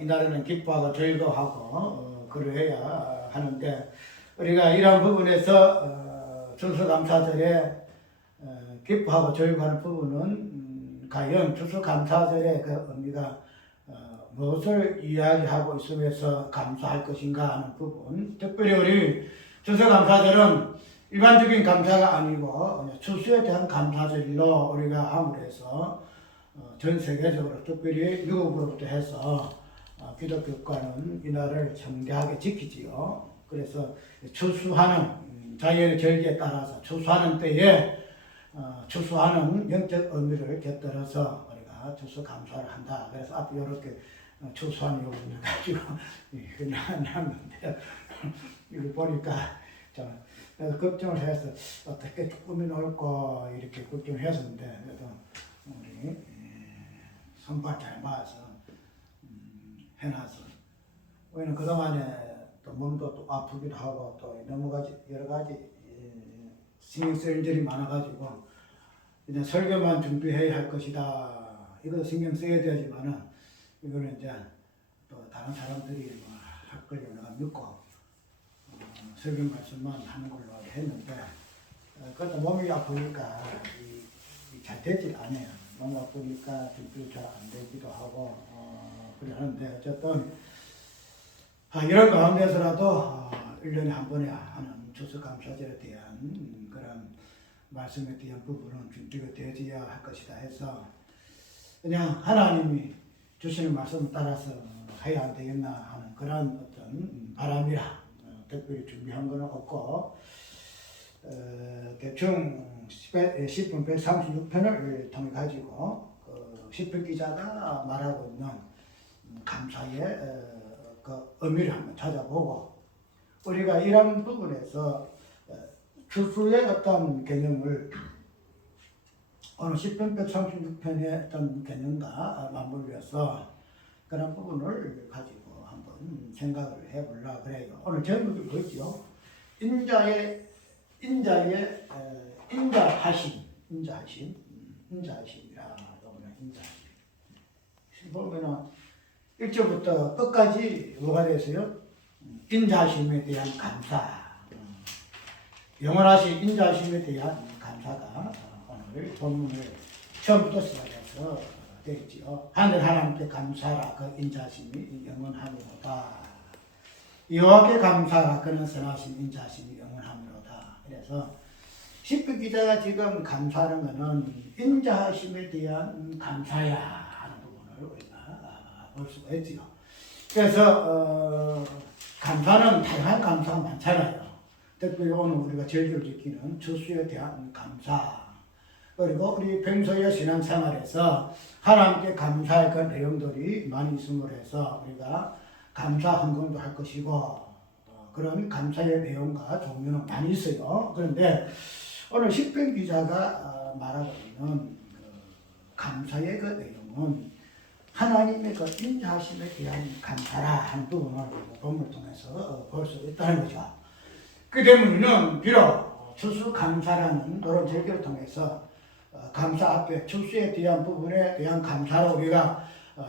이날에는 기뻐하고 즐거워하고 그러해야 하는데 우리가 이러한 부분에서 추수감사절에 기뻐하고 즐거워하는 부분은 과연 추수감사절의 그 의미가 무엇을 이야기하고 있으면서 감사할 것인가 하는 부분, 특별히 우리 추수감사절은 일반적인 감사가 아니고 추수에 대한 감사절로 우리가 함으로 해서 전 세계적으로 특별히 미국으로부터 해서 기독교과는 이날을 정대하게 지키지요. 그래서 추수하는 자연의 절기에 따라서 추수하는 때에 추수하는 영적 의미를 곁들여서 우리가 추수감사를 한다. 그래서 앞에 이렇게 추수하는 요금을 가지고 해놨는데 이거 보니까 그래서 걱정을 해서 어떻게 꾸며놓을까 이렇게 걱정을 했었는데 그래도 우리 손발 잘 맞아서 해놔서 우리는 그동안에 또 몸도 또 아프기도 하고 또 너무 여러 가지 신경 쓸 일이 많아가지고 이제 설교만 준비해야 할 것이다. 이거 신경 써야 되지만은 이거는 이제 또 다른 사람들이 뭐 할 걸 내가 믿고 설교 말씀만 하는 걸로 했는데 그것도 몸이 아프니까 잘 되질 않아요. 몸 아프니까 준비 잘 안 되기도 하고 그래 하는데 어쨌든 이런 가운데서라도 1년에 한 번에 하는 추수감사절에 대한 그런 말씀에 대한 부분은 준비가 되어야 할 것이다 해서 그냥 하나님이 주시는 말씀을 따라서 해야 안 되겠나 하는 그런 어떤 바람이라 특별히 준비한 건 없고 대충 10분 136편을 통해 가지고 시편 기자가 말하고 있는 감사의 그 의미를 한번 찾아보고 우리가 이런 부분에서 추수의 어떤 개념을 오늘 10편 136편의 어떤 개념과 맞물려서 그런 부분을 가지고 한번 생각을 해보려고 그래요. 오늘 제목이 뭐죠? 인자하심이라 보면은 1절부터 끝까지 뭐가 되세요? 인자하심에 대한 감사. 영원하신 인자하심에 대한 감사가 오늘 본문을 처음부터 시작해서 되어 있지요. 하늘 하나님께 감사라 그 인자하심이 영원하미로다. 여호와께 감사라 그는 선하신 인자하심이 영원하미로다. 그래서 시편 기자가 지금 감사하는 것은 인자하심에 대한 감사야 하는 부분을 우리가 볼 수가 있지요. 그래서 감사는 다양한 감사가 많잖아요. 특별히 오늘 우리가 절기를 지키는 추수에 대한 감사, 그리고 우리 평소의 신앙생활에서 하나님께 감사할 그 내용들이 많이 있음으로 해서 우리가 감사 헌금도 할 것이고 그런 감사의 내용과 종류는 많이 있어요. 그런데 오늘 시편 기자가 말하고 있는 감사의 그 내용은 하나님의 그 인자하심에 대한 감사라 하는 부분을 본문을 통해서 볼 수 있다는 거죠. 그 때문에는 비록 추수감사라는 그런 절기를 통해서 감사 앞에 추수에 대한 부분에 대한 감사로 우리가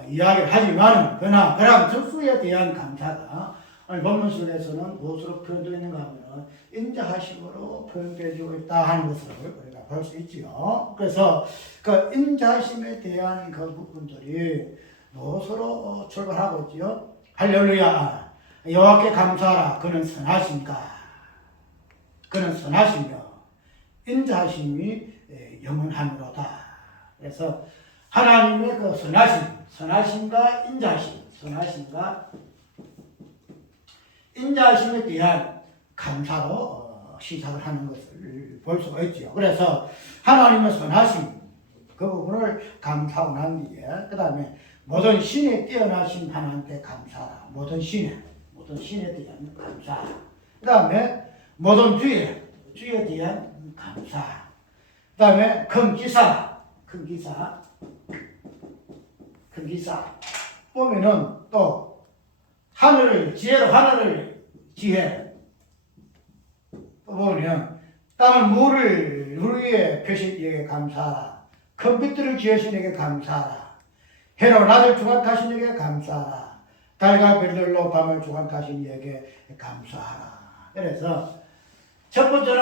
이야기를 하지만 그러나 그런 추수에 대한 감사가 본문 속에서는 무엇으로 표현되어 있는가 하면 인자하심으로 표현되어지고 있다 하는 것을 우리가 볼 수 있지요. 그래서 그 인자하심에 대한 그 부분들이 무엇으로 출발하고 있지요? 할렐루야. 여호와께 감사하라. 그는 선하신가. 그는 선하시며 인자하심이 영원하미로다. 그래서 하나님의 그 선하심과 선하심과 인자하심에 대한 감사로 시작을 하는 것을 볼 수가 있죠. 그래서 하나님의 선하심 그 부분을 감사하고 난 뒤에 그 다음에 모든 신에 뛰어나신 하나님께 감사하라. 모든 신에 대한 감사. 그 다음에 모든 주에 대한 감사. 그 다음에 큰 기사. 보면은 또 지혜로 하늘을 지혜. 또 보면 땅을 물을 위에 펴신 이에게 감사하라. 컴퓨터를 지으신 이에게 감사하라. 해로 낮을 주관하신 이에게 감사하라. 달과 별들로 밤을 주관하신 이에게 감사하라. 그래서 첫 번째는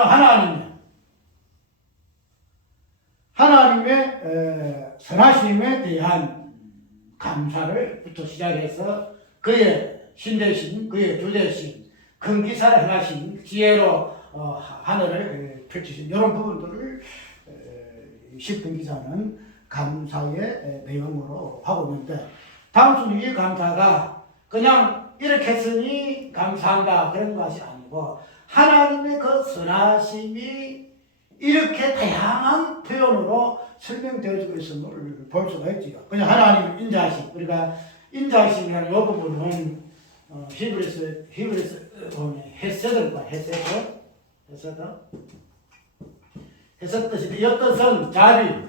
하나님의 선하심에 대한 감사를부터 시작해서 그의 신대신, 그의 주대신, 큰 기사를 행하신 지혜로 하늘을 펼치신 이런 부분들을 10편 기사는 감사의 내용으로 하고 있는데, 단순히 이 감사가 그냥 이렇게 했으니 감사한다 그런 것이 아니고, 하나님의 그 선하심이 이렇게 다양한 표현으로 설명되어지고 있음을 볼 수가 있지요. 그냥 하나님 인자하심, 우리가 인자하심이라는 이 부분은 히브리서 보면 헤세드입니다. 헤세드 뜻인데, 이 뜻은 자비,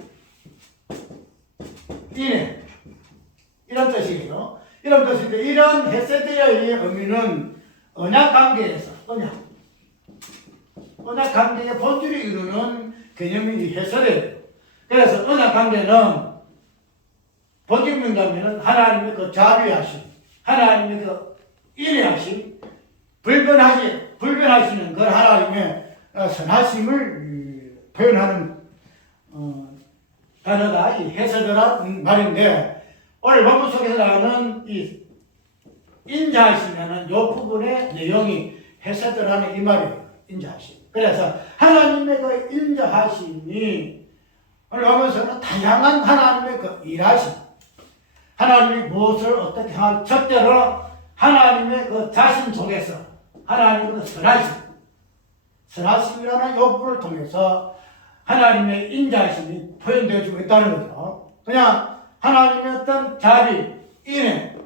인애 이런 뜻이에요. 이런 뜻인데, 이런 헤세드의 의미는 언약 관계에서 언약 관계의 본질을 이루는 개념이 헤세드예요. 그래서 언약 관계는 본질 명감에는 하나님의 그 자비하심, 하나님의 그 인애하심, 불변하시는 그 하나님의 선하심을 표현하는 단어가 이 헤세드란 말인데, 오늘 본문 속에서 나오는 이 인자하심이라는 이 부분의 내용이 헤세드라는 이 말이에요. 인자하심. 그래서 하나님의 그 인자하심이 오늘 보면서는 다양한 하나님의 그 일하심, 하나님이 무엇을 어떻게 할, 첫째로 하나님의 그 자신 속에서 하나님의 그 선하심이라는 요구를 통해서 하나님의 인자하심이 표현되어지고 있다는 거죠. 그냥 하나님의 어떤 자비, 인애,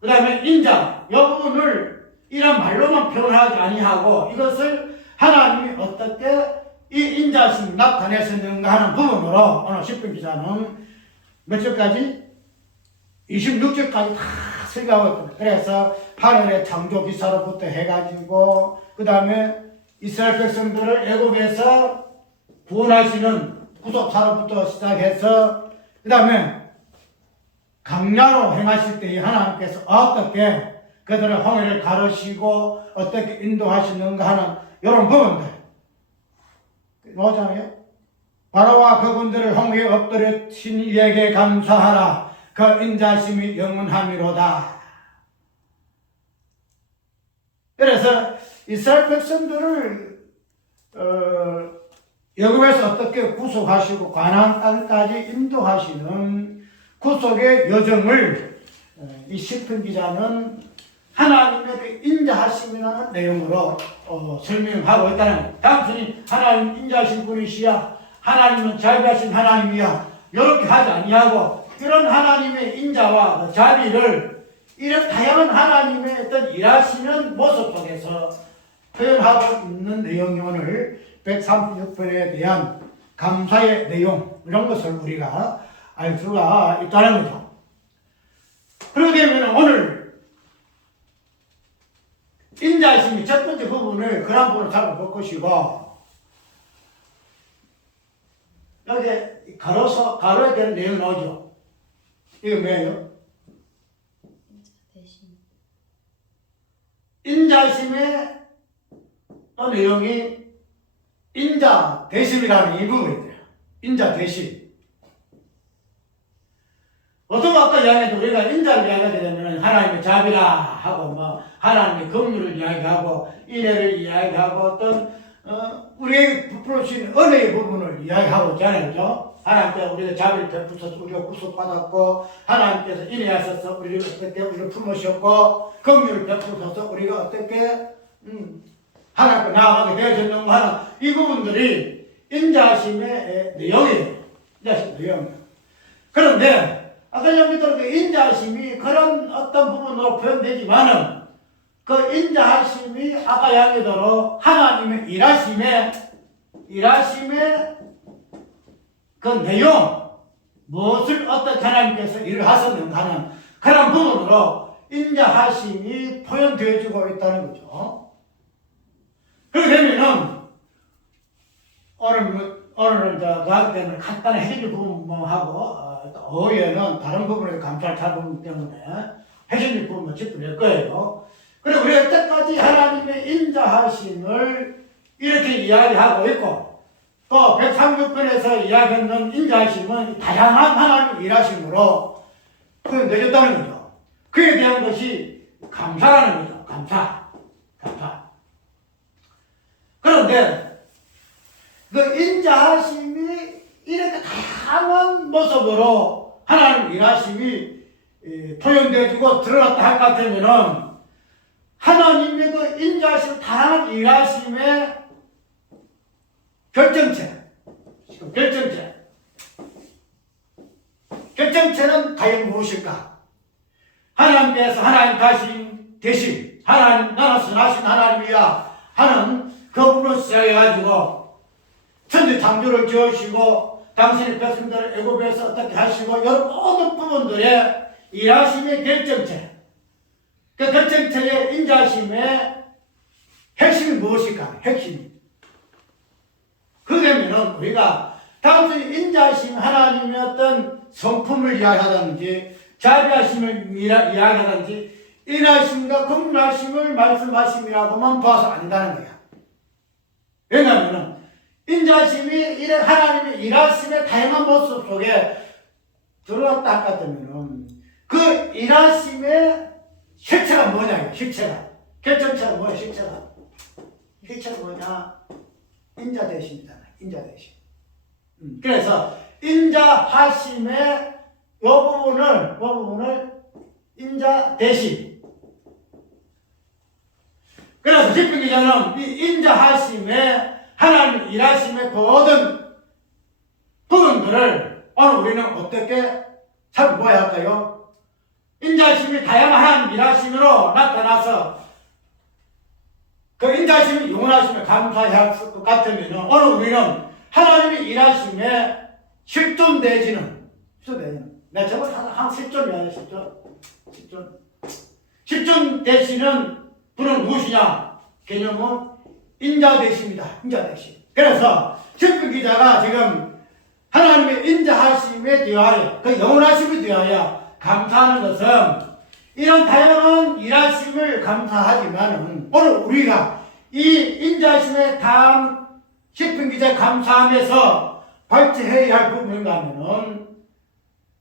그 다음에 인자, 이 부분을 이런 말로만 표현하지 아니하고, 이것을 하나님이 어떻게 이 인자심이 나타냈었는가 하는 부분으로 오늘 10편 기자는 몇 절까지? 26절까지 다 설교하고 있거든요. 그래서 하늘의 창조 기사로부터 해가지고, 그 다음에 이스라엘 백성들을 애굽에서 구원하시는 구속사로부터 시작해서, 그 다음에 강야로 행하실 때 하나님께서 어떻게 그들의 홍해를 가르시고 어떻게 인도하시는가 하는 이런 부분들 나오잖아요. 바로와 그분들을 홍해에 엎드려신 이에게 감사하라. 그 인자심이 영원함이로다. 그래서 이스라엘 백성들을 애굽에서 어떻게 구속하시고 가나안 땅까지 인도하시는 구속의 여정을 이 시편 기자는 하나님의 그 인자하심이라는 내용으로 설명하고 있다는 거예요. 단순히 하나님 인자하신 분이시야, 하나님은 자비하신 하나님이야, 이렇게 하지 아니하고, 이런 하나님의 인자와 자비를 이런 다양한 하나님의 어떤 일하시는 모습 속에서 표현하고 있는 내용이 오늘 136편에 대한 감사의 내용, 이런 것을 우리가 알 수가 있다는 거죠. 그렇게 되면 오늘 인자하심이 첫 번째 부분을 그런 부분을 잡아볼 것이고, 여기 가로에 대한 내용이 나오죠. 이게 뭐예요? 인자심의 내용이 인자 대심이라는 이 부분이에요. 인자 대심. 보통 아까 이야기했던 우리가 인자를 이야기하게 되면 하나님의 자비라 하고 하나님의 긍휼을 이야기하고 인애를 이야기하고 어떤 우리에게 베풀어 주신 은혜의 부분을 이야기하고 있잖아요. 그죠? 하나님께서 우리가 자비를 베푸셔서 우리가 구속받았고, 하나님께서 인애하셔서 우리를 어떻게 우리를 품으셨고, 긍휼을 베푸셔서 우리가 어떻게 하나님께 나아가게 되어졌는가 하는 이 부분들이 인자하심의 내용이에요. 인자하심의 내용이에요. 그런데 아까 여기도 그 인자하심이 그런 어떤 부분으로 표현되지만은, 그 인자하심이 아까 이야기대로 하나님의 일하심의 그 내용, 무엇을 어떻게 하나님께서 일을 하셨는가 하는 그런 부분으로 인자하심이 표현되어지고 있다는 거죠. 그렇게 되면은 오늘은 그 때문에 간단히 해줄 부분하고 어휘에는 다른 부분에 감찰을 잘 보기 때문에 핵심 부분만 짚어낼 거예요. 그리고 우리 여태까지 하나님의 인자하심을 이렇게 이야기하고 있고, 또 136편에서 이야기하는 인자하심은 다양한 하나님의 일하심으로 표현되었다는 거죠. 그에 대한 것이 감사라는 거죠. 감사. 그런데 그 인자하심이 이렇게 다양한 모습으로 하나님 일하심이 표현되어지고 드러났다 할 것 같으면은 하나님의 그 인자하심 다양한 일하심의 결정체는 과연 무엇일까? 하나님께서 하나님 대신 하나님 나는 선하신 하나님이야 하는 그 부분을 시작해가지고 천지 창조를 지으시고 당신의 백성들을 애굽에서 어떻게 하시고 여러 모든 부분들의 일하심의 결정체, 그 결정체의 인자심의 핵심이 무엇일까? 핵심이 그러면은 우리가 단순히 인자심 하나님의 어떤 성품을 이야기하든지 자비하심을 이야기하든지 인하심과 긍휼하심을 말씀하심이라고만 봐서 아니다는 거야. 왜냐하면 인자심이 이런 하나님의 일하심의 다양한 모습 속에 들어왔다 할 것 같으면 그 일하심의 실체가 뭐냐? 실체가 결정체가 뭐야? 실체가 뭐냐? 인자 대신이잖아. 인자 대신. 그래서 인자하심의 이 부분을 인자 대신. 그래서 집행 기자는 이 인자하심의 하나님 일하심의 모든 부분들을 오늘 우리는 어떻게 살펴봐야 할까요? 인자하심이 다양한 하나님 일하심으로 나타나서 그 인자하심이 영원하심에 감사해야 할 것 같으면 오늘 우리는 하나님의 일하심에 실존되지는 내가 저번에 한 10존이야. 10존 되시는 분은 무엇이냐? 개념은 인자 되십니다. 인자 되심. 그래서 집필 기자가 지금 하나님의 인자하심에 대하여 그 영원하심에 대하여 감사하는 것은 이런 다양한 일하심을 감사하지만 오늘 우리가 이 인자하심에 다음 집필 기자 감사하면서 발전해야 할 부분인가 하면은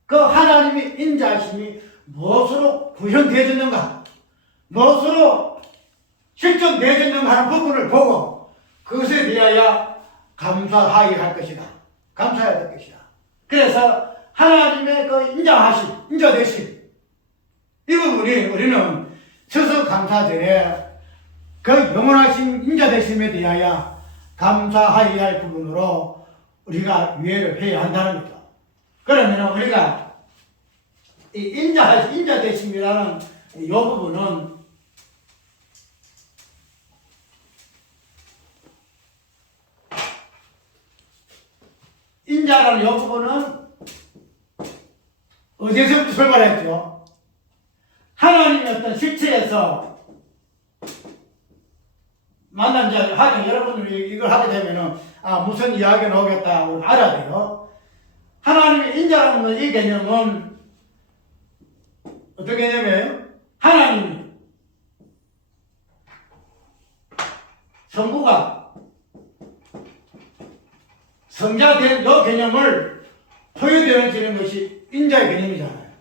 그 하나님의 인자하심이 무엇으로 구현되어졌는가, 무엇으로 실존되어졌는가 하는 부분을 보고 그것에 대하여 감사하여야 할 것이다. 감사해야 될 것이다. 그래서 하나님의 그 인자하심, 인자되심 이 부분이 우리는 스스로 감사전에 그 영원하신 인자되심에 대하여 감사하여야 할 부분으로 우리가 이해를 해야 한다는 거죠. 그러면 우리가 이 인자되심이라는 이 부분은 인자라는 이 부분은 어디서부터 출발했죠? 하나님의 어떤 실체에서 만난 자, 여러분들이 이걸 하게 되면은, 무슨 이야기가 나오겠다, 알아야 돼요. 하나님의 인자라는 이 개념은 어떤 개념이에요? 하나님이 성부가 성자된 이 개념을 소유되어지는 것이 인자의 개념이잖아요.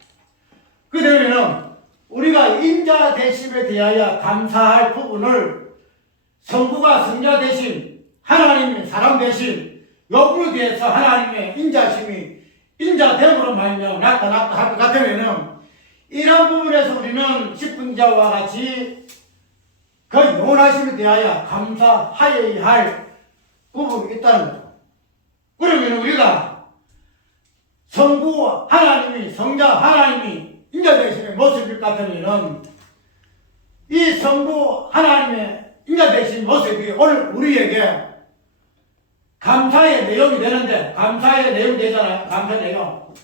그러면 우리가 인자 대심에 대하여 감사할 부분을 성부가 성자 대신 하나님의 사람 대신 여부에 대해서 하나님의 인자심이 인자됨으로 말미암아 나타났다 할 것 같으면은 이런 부분에서 우리는 십분자와 같이 그 영원하심에 대하여 감사하여야 할 부분이 있다는 거죠. 그러면 우리가 성부 하나님이 성자 하나님이 인자되심의 모습일 것 같으면은 이 성부 하나님의 인자되신 모습이 오늘 우리에게 감사의 내용이 되는데, 감사의 내용 되잖아요. 감사 내용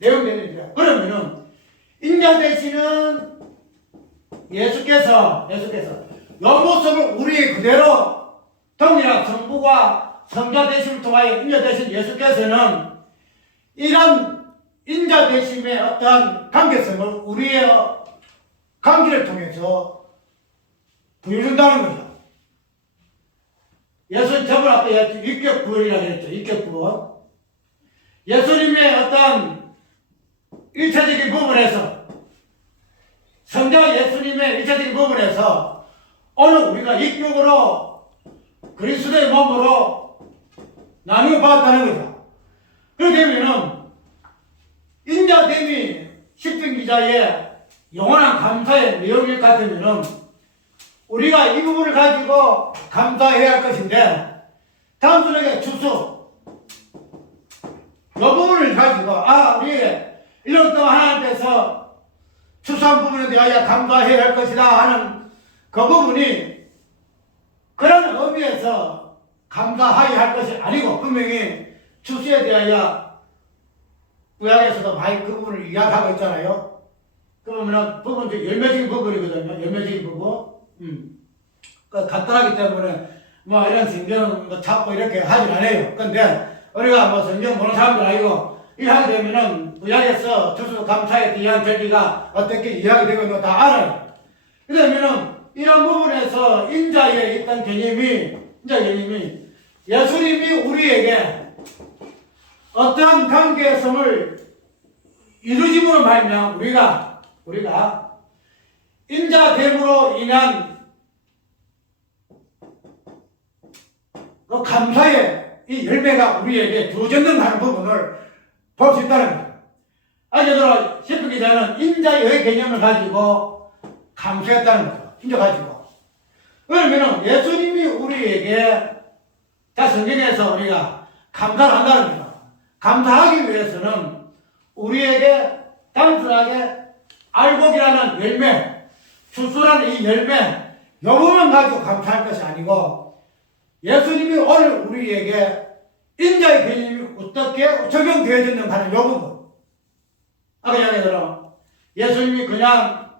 되는데, 그러면은 인자되시는 예수께서 이 모습을 우리 그대로 동일한 성부가 성자 되심을 통하여 인자되신 예수께서는 이런 인자되심의 어떤 관계성을 우리의 관계를 통해서 부여준다는 거죠. 예수님 저번 앞에 육격부원이라고 했죠. 육격부원. 예수님의 어떤 일차적인 부분에서 성자 예수님의 일차적인 부분에서 오늘 우리가 육격으로 그리스도의 몸으로 나누어 받았다는 거죠. 그렇게 되면은 인자됨이 십편 기자의 영원한 감사의 내용일 같으면은 우리가 이 부분을 가지고 감사해야 할 것인데 단순하게 추수 이 부분을 가지고 우리에게 1년 동안 하나님께서 추수한 부분에 대하여 감사해야 할 것이다 하는 그 부분이 그런 의미에서 감사하여야 할 것이 아니고 분명히 추수에 대하여 구약에서도 많이 그 부분을 이야기하고 있잖아요. 그러면은 부분 중 열매적인 부분이거든요. 열매적인 부분. 그 간단하기 때문에 뭐 이런 성경 뭐 찾고 이렇게 하진 않아요. 근데 우리가 뭐 성경 보는 사람들 아니고 이 하게 되면은 구약에서 추수 감사에 대한 절기가 어떻게 이야기되고 있는 다 알아요. 그러면은 이런 부분에서 인자의 있던 개념이 예수님이 우리에게 어떠한 관계성을 이루짐으로 말미암아 우리가 인자됨으로 인한 그 감사의 이 열매가 우리에게 주어졌는 하는 부분을 볼 수 있다는 거예요. 아직도 십편 기자는 인자의 개념을 가지고 감사했다는 거죠. 인자 가지고. 그러면 예수님이 우리에게 성경에서 우리가 감사를 한다는 거죠. 감사하기 위해서는 우리에게 단순하게 알곡이라는 열매, 추수라는 이 열매, 이 부분만 가지고 감사할 것이 아니고 예수님이 오늘 우리에게 인자의 개념이 어떻게 적용되어졌는가 하는 이 부분. 아까 이야기처럼 예수님이 그냥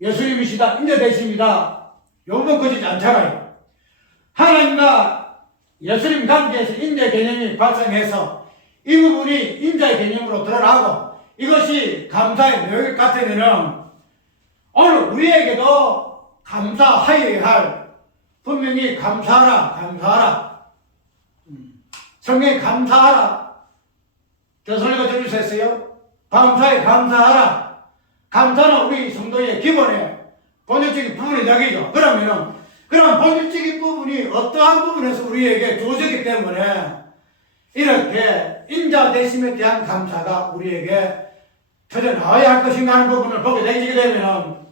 예수님이시다, 인자 되십니다. 이 부분 거치지 않잖아요. 하나님과 예수님 관계에서 인자 개념이 발생해서 이 부분이 인자의 개념으로 드러나고 이것이 감사의 내용 같으면은 오늘 우리에게도 감사하여야 할 분명히 감사하라. 성경에 감사하라. 교수님과 전주서 했어요. 감사에 감사하라. 감사는 우리 성도의 기본의 본질적인 부분이 되겠죠. 그러면 본질적인 부분이 어떠한 부분에서 우리에게 주어졌기 때문에 이렇게 인자 되심에 대한 감사가 우리에게 터져 나와야 할 것인가 하는 부분을 보게 되게 되면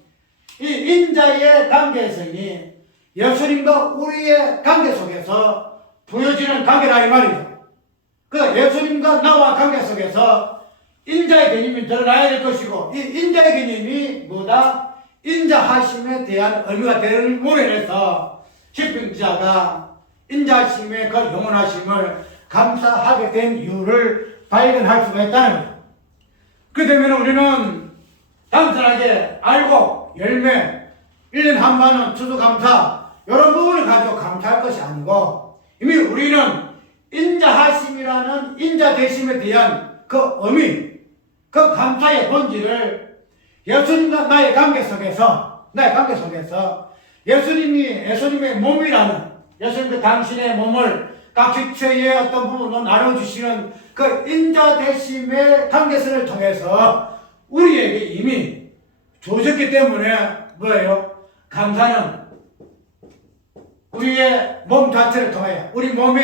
이 인자의 관계성이 예수님과 우리의 관계 속에서 부여지는 관계라 이 말이죠. 그 예수님과 나와 관계 속에서 인자의 개념이 드러나야 될 것이고 이 인자의 개념이 뭐다? 인자하심에 대한 의미가 되는 부분에서 십편 기자가 인자하심의 그 영원하심을 감사하게 된 이유를 발견할 수가 있다는 거예요. 그러면 우리는 단순하게 알고 열매, 1년 한 번은 추수감사 이런 부분을 가지고 감사할 것이 아니고 이미 우리는 인자하심이라는 인자되심에 대한 그 의미, 그 감사의 본질을 예수님과 나의 관계 속에서 예수님의 몸이라는 예수님께 당신의 몸을 각 지체의 어떤 부분을 나눠주시는 그 인자되심의 관계성을 통해서 우리에게 이미 주어졌기 때문에 뭐예요? 감사는 우리의 몸 자체를 통하여 우리 몸이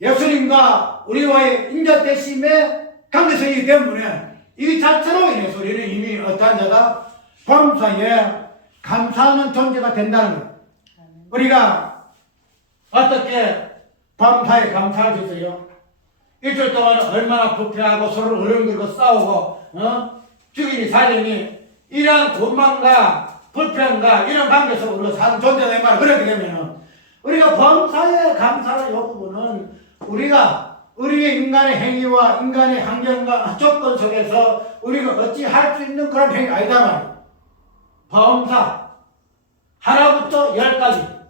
예수님과 우리와의 인자되심의 관계성이기 때문에 이 자체로 인해서 우리는 이미 어떠한 자가 범사에 감사하는 존재가 된다는 거예요. 우리가 어떻게 범사에 감사할 수 있어요? 일주일 동안 얼마나 부패하고 서로 어른들고 싸우고 죽이니 살리니 이러한 원망과 불평과 이런 관계에서 우리가 사는 존재다 이 말. 그렇게 되면 우리가 범사에 감사하는 이 부분은 우리가 우리의 인간의 행위와 인간의 환경과 조건 속에서 우리가 어찌 할 수 있는 그런 행위 아니다 말이에요. 범사 하나부터 10까지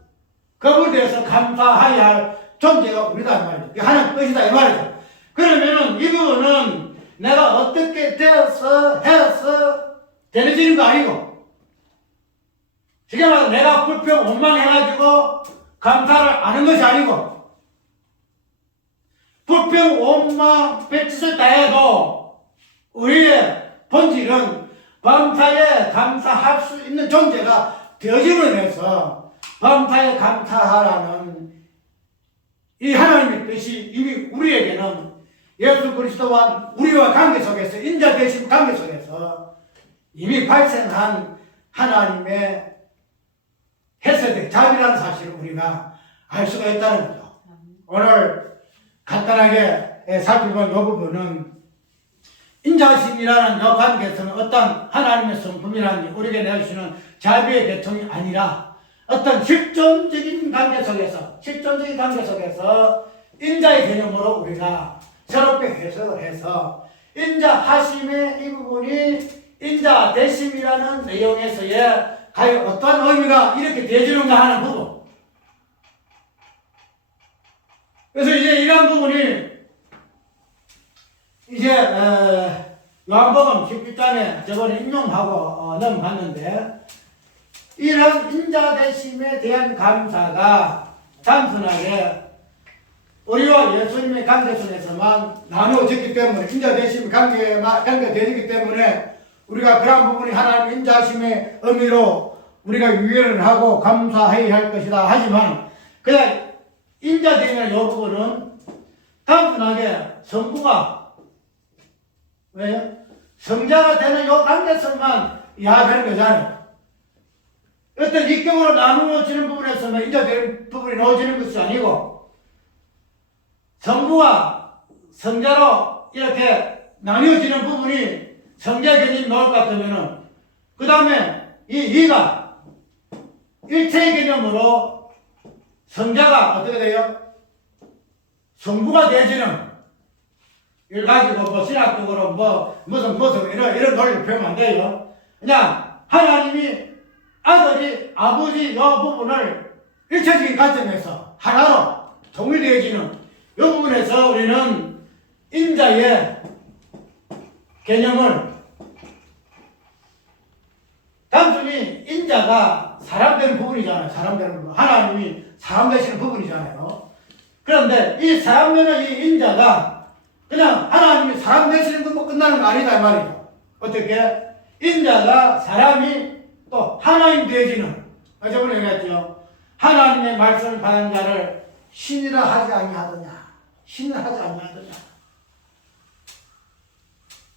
그것에 대해서 감사해야 할 존재가 우리다 이 말이죠. 하나님 뜻이다 이 말이죠. 그러면은 이 부분은 내가 어떻게 되어서 해서 되어지는 거 아니고, 쉽게 말해서 내가 불평, 원망해가지고 감사를 안 한 것이 아니고, 불평, 원망, 별짓을 다 해도 우리의 본질은 범사에 감사할 수 있는 존재가 되어짐을 해서 범사에 감사하라는 이 하나님의 뜻이 이미 우리에게는 예수 그리스도와 우리와 관계 속에서, 인자 되신 관계 속에서 이미 발생한 하나님의 해석의 자비라는 사실을 우리가 알 수가 있다는 거죠. 오늘 간단하게 살펴본 이 부분은 인자심이라는 이 관계에서는 어떤 하나님의 성품이라는 우리에게 내주시는 자비의 계통이 아니라 어떤 실존적인 관계 속에서 인자의 개념으로 우리가 새롭게 해석을 해서 인자하심의 이 부분이 인자되심이라는 내용에서의 과연 어떤 의미가 이렇게 되어지는가 하는 부분. 그래서 이제 이런 부분이 이제 요한복음 17장에 저번에 인용하고 넘어갔는데, 이런 인자되심에 대한 감사가 단순하게 우리와 예수님의 관계 속에서만 나누어졌기 때문에, 인자되심 관계가 되어지기 때문에 우리가 그런 부분이 하나님 인자심의 의미로 우리가 유예를 하고 감사해야 할 것이다. 하지만 그냥 인자되면 이 부분은 단순하게 성부가 왜요? 성자가 되는 이 관계에서만 이야기하는 거잖아요. 어떤 인격으로 나누어지는 부분에서만 인자되는 부분이 넣어지는 것이 아니고, 성부와 성자로 이렇게 나뉘어지는 부분이 성자 개념이 나올 것 같으면은, 그 다음에 이가 일체의 개념으로 성자가 어떻게 돼요? 성부가 되어지는, 이걸 가지고 뭐 신학적으로 무슨 이런 논리를 표현하면 안 돼요. 그냥 하나님이 아들이 아버지 이 부분을 일체적인 관점에서 하나로 통일되어지는 이 부분에서 우리는 인자의 개념을 단순히 인자가 사람 되는 부분이잖아요. 사람 되는 부분. 하나님이 사람 되시는 부분이잖아요. 그런데 이 사람 되는 이 인자가 그냥 하나님이 사람 되시는 것만 끝나는 거 아니다 이 말이죠. 어떻게? 인자가 사람이 또 하나님 되어지는, 저번에 얘기했죠. 하나님의 말씀을 받은 자를 신이라 하지 아니하더냐. 신을 하지 아니하더냐.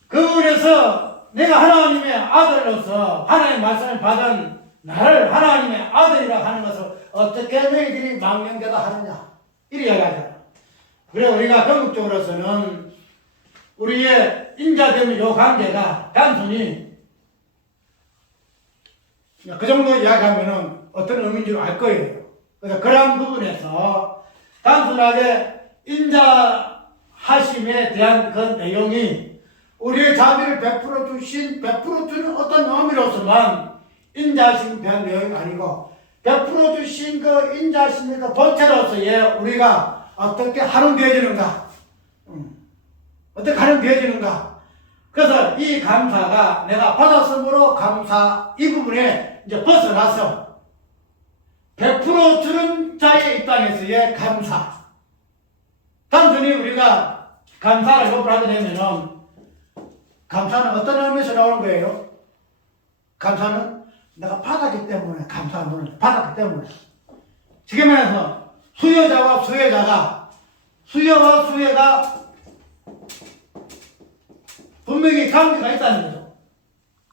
그래서 내가 하나님의 아들로서 하나님의 말씀을 받은 나를 하나님의 아들이라 하는 것을 어떻게 너희들이 망령되다 하느냐. 이렇게 이야기하잖아. 그래 우리가 궁극적으로서는 우리의 인자됨의 이 관계가 단순히 그 정도 이야기하면은 어떤 의미인지 알 거예요. 그래서 그런 부분에서 단순하게 인자하심에 대한 그 내용이 우리의 자비를 베풀어 주는 어떤 의미로서만 인자하심에 대한 내용이 아니고, 베풀어 주신 그 인자하심의 그 본체로서의 우리가 어떻게 활용되어지는가, 어떻게 활용되어지는가. 그래서 이 감사가 내가 받았으므로 감사, 이 부분에 이제 벗어나서 베풀어 주는 자의 입장에서의 감사. 단순히 우리가 감사를 요구하게 되면은, 감사는 어떤 의미에서 나오는 거예요? 감사는 내가 받았기 때문에 감사하는, 받았기 때문에. 지금 말해서 수여자와 수혜자가, 수여와 수혜가 분명히 관계가 있다는 거죠.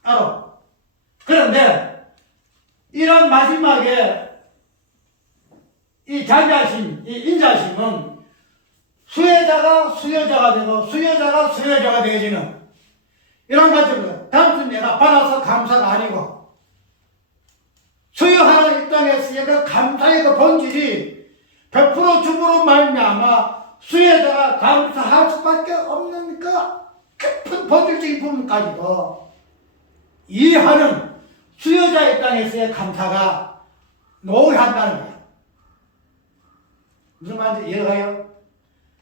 알아. 그런데 이런 마지막에 이 자비하심, 이 인자심은 수혜자가 수여자가 되고 수여자가 수혜자가 되어지는 이런 관점이에요. 단순히 내가 받아서 감사가 아니고, 수여하는 입장에서의 그 감사의 그 본질이 베풀어 줌으로 말미암아 수혜자가 감사할 수밖에 없는 그 깊은 본질적인 부분까지도 이해하는 수여자 입장에서의 감사가 노후한다는 거예요. 무슨 말인지 이해가 가요?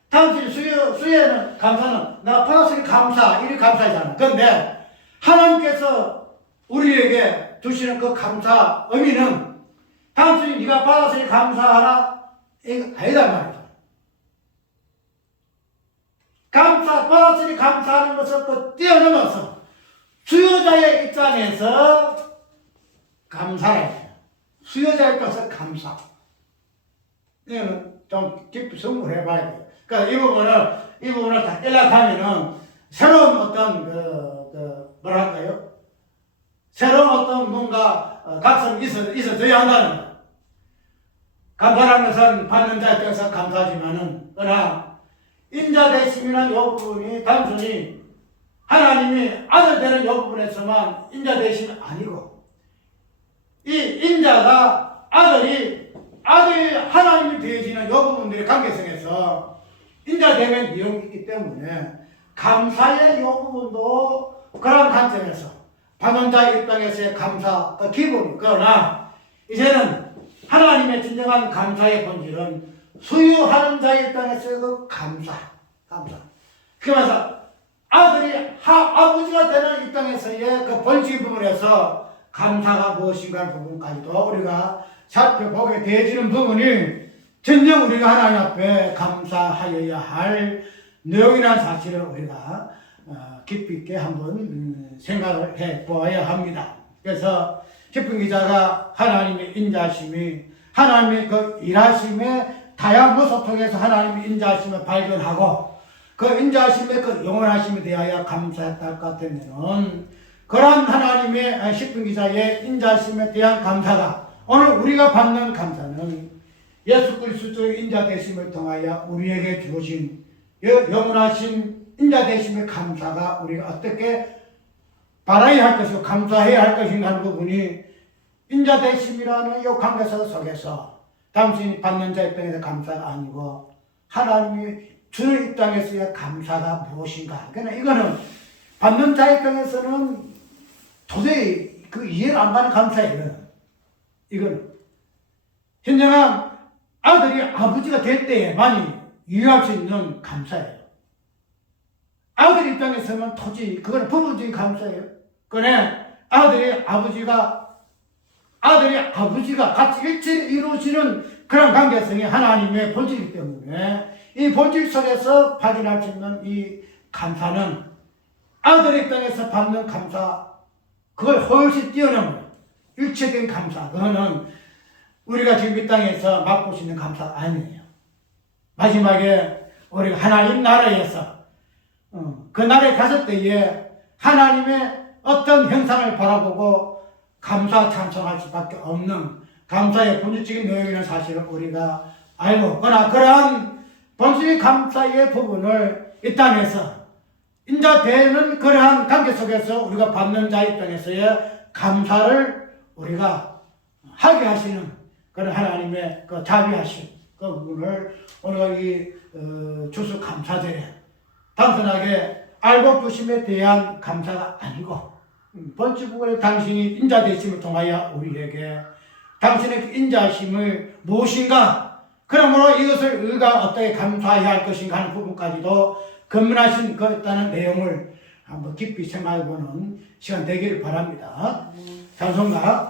단순히 수혜는, 감사는 내가 받았으니 감사, 이리 감사이잖아. 그런데 하나님께서 우리에게 주시는 그 감사 의미는 단순히 네가 받았으니 감사하라 이거 아니다 말이죠. 받았으니 감사하는 것을 그 뛰어넘어서 수요자의 입장에서 감사라 해요. 수요자의 입장에서 감사. 이거는 좀 깊이 성공을 해봐야 돼요. 그러니까 이 부분을 다 일락하면은 새로운 어떤 뭐랄까요? 새로운 어떤 뭔가 각성이 있어져야 한다는 거예요. 감사라는 것은 받는 자에 대해서 감사하지만은 그러나 인자 되심이라는 이 부분이 단순히 하나님이 아들 되는 이 부분에서만 인자 되심이 아니고 이 인자가 아들이 하나님이 되어지는 이 부분들의 관계성에서 인자되는 내용이 있기 때문에 감사의 이 부분도 그런 관점에서 받는 자의 입장에서의 감사 기본. 그러나 이제는 하나님의 진정한 감사의 본질은 수유하는 자의 입장에서의 그 감사. 그러면서 아버지가 되는 입장에서의 그 본질 부분에서 감사가 무엇인가 하는 부분까지도 우리가 살펴보게 되어지는 부분이 전혀 우리가 하나님 앞에 감사하여야 할 내용이라는 사실을 우리가 깊이 있게 한번 생각을 해 보아야 합니다. 그래서 히브리 기자가 하나님의 인자심이 하나님의 그 일하심의 다양한 모습 통해서 하나님의 인자심을 발견하고 그 인자심의 그 영원하심에 대하여 감사했다 할 것 같으면은 그러한 하나님의 히브리 기자의 인자심에 대한 감사가 오늘 우리가 받는 감사는 예수 그리스도의 인자 되심을 통하여 우리에게 주어진 영원하신 인자 되심의 감사가 우리가 어떻게 받아야 할 것이고 감사해야 할 것인가 하는 부분이 인자 되심이라는 이 관계사 속에서 당신이 받는 자 입장에서 감사가 아니고 하나님이 주는 입장에서의 감사가 무엇인가. 그러나 이거는 받는 자 입장에서는 도저히 그 이해가 안 가는 감사예요. 이거는 현장한 아들이 아버지가 될 때에만이 이해할 수 있는 감사예요. 아들 입장에서는 도저히 그건 부모적인 감사예요. 그러나 아들이 아버지가 같이 일체를 이루어지는 그런 관계성이 하나님의 본질이기 때문에 이 본질 속에서 발견할 수 있는 이 감사는 아들 입장에서 받는 감사 그걸 훨씬 뛰어넘어요. 일체적인 감사 그거는 우리가 지금 이 땅에서 맛볼 수 있는 감사가 아니에요. 마지막에 우리가 하나님 나라에서 그 나라에 갔을 때에 하나님의 어떤 형상을 바라보고 감사 찬송할 수밖에 없는 감사의 본질적인 내용이라는 사실을 우리가 알고 그러나 그러한 본질의 감사의 부분을 이 땅에서 인자되는 그러한 관계 속에서 우리가 받는 자 입장에서의 감사를 우리가 하게 하시는 그런 하나님의 그 자비하신 그 부분을 오늘 이 추수 감사절에 단순하게 알고 부심에 대한 감사가 아니고 번째 부분에 당신이 인자되심을 통하여 우리에게 당신의 그 인자심을 무엇인가 그러므로 이것을 우리가 어떻게 감사해야 할 것인가 하는 부분까지도 근면하신 그 있다는 내용을 한번 깊이 생각해보는 시간 되기를 바랍니다. 찬송가